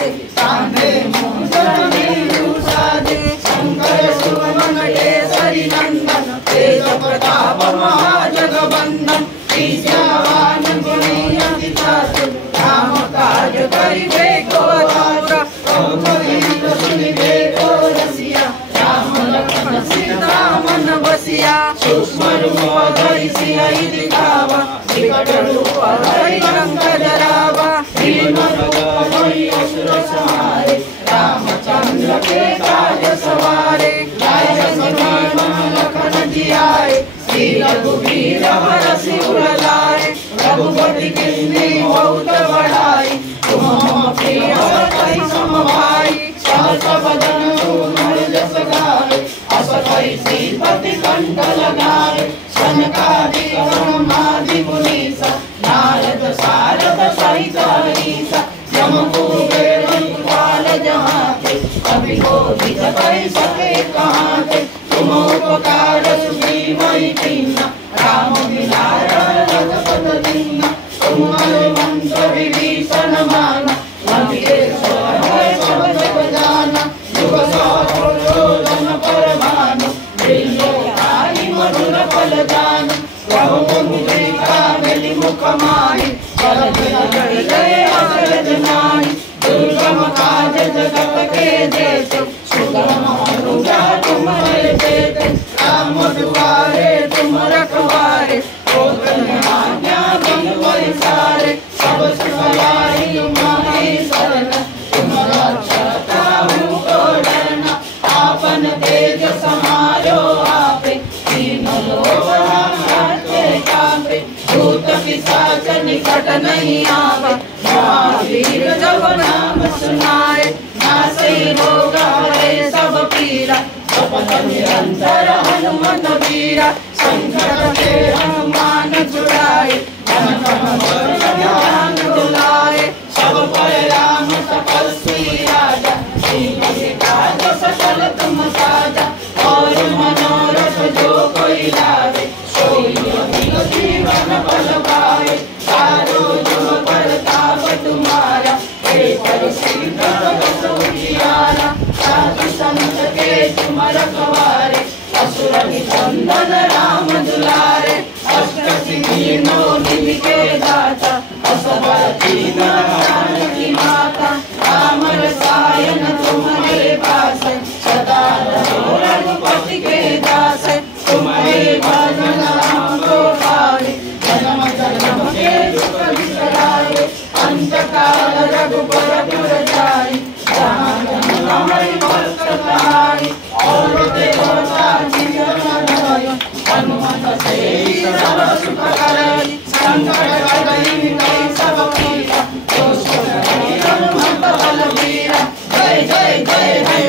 हाथे कांधे मूंजनीरु साजे शंकर शिव मंगलेश्वरी नंदन तेज प्रताप महाजगवंदन ईशावान गुणी अति चातुर राम काज करिबे को आतुर प्रभु सुनिबे को रसिया राम लक्ष्मण सीता मन बसिया सूक्ष्म रूप धरि सियहि दिखावा विकट रूप धरि लंक जरावा भीम रूप धरि असुर संहारे रामचंद्र के काज सवारे लाय संजीवन लखन जियाए श्री रघुवीर हरषि उर लाए रघुपति किन्नी बहुत बड़ाई तुम मम प्रिय सखी सम भाई सहस बदन तुम जस गाए अस कहि श्रीपति कंठ लगाए सनकादिक ब्रह्मादि मुनीसा नारद सारद सहित हरीसा यम कुबेर दिक्पाल जहाँ थे कवि कोविद कहि सके कहाँ थे तुम उपकार सुग्रीवहि कीन्हा राम मिलाय रघुपत दीन्हा तुम हनुमंत विभीषण माना लंकेश्वर भय सब जग जाना युग सहस्र परमानु त्रिलोकाहि मधुर फल जानु प्रभु मुद्रिका मेलि मुख माहि जगत जय अग्रज नाहि दुर्गम काज जगत के देश सुगम अनुजा तुम्हारे देते राम दुआरे तुम रखवारे आज्ञा बन सारे सब सुखलाई तुम्हारी शरण तुम रक्षता को डरना आपन तेज समारो आपे तीनों लोक हाथे कांपे भूत पिशाच निकट नहीं आवे महावीर जब नाम सुनाए नासे रोग हरे सब पीरा जपत निरंतर हनुमत वीरा संकट के हनुमान छुड़ाए ध्यान दुलाए सब पर राम तपस्वी राजा श्री काज सकल तुम साजा और मनोरथ जो कोई लावे सोई जीवन फल पाए चारों जुग परताप तुम्हारा पर सीता उजियारा साधु संत के तुम रखवारे असुर निकंदन राम दुलारे अष्ट सिद्धि नौ निधि के दाता असबर दीन जानकी माता राम रसायन तुम्हारे पास सदा रहो रघुपति के दास तुम्हारे भजन राम को पाए जन्म जन्म के दुख बिसराए अंत काल रघुबर पुर जाई जहाँ जन्म हरि भक्त कहाई और देवता जीवन धरि हनुमत से सब सुख करई संकट हरै मिटै सब पीरा जो सुख हनुमत बलबीरा जय जय जय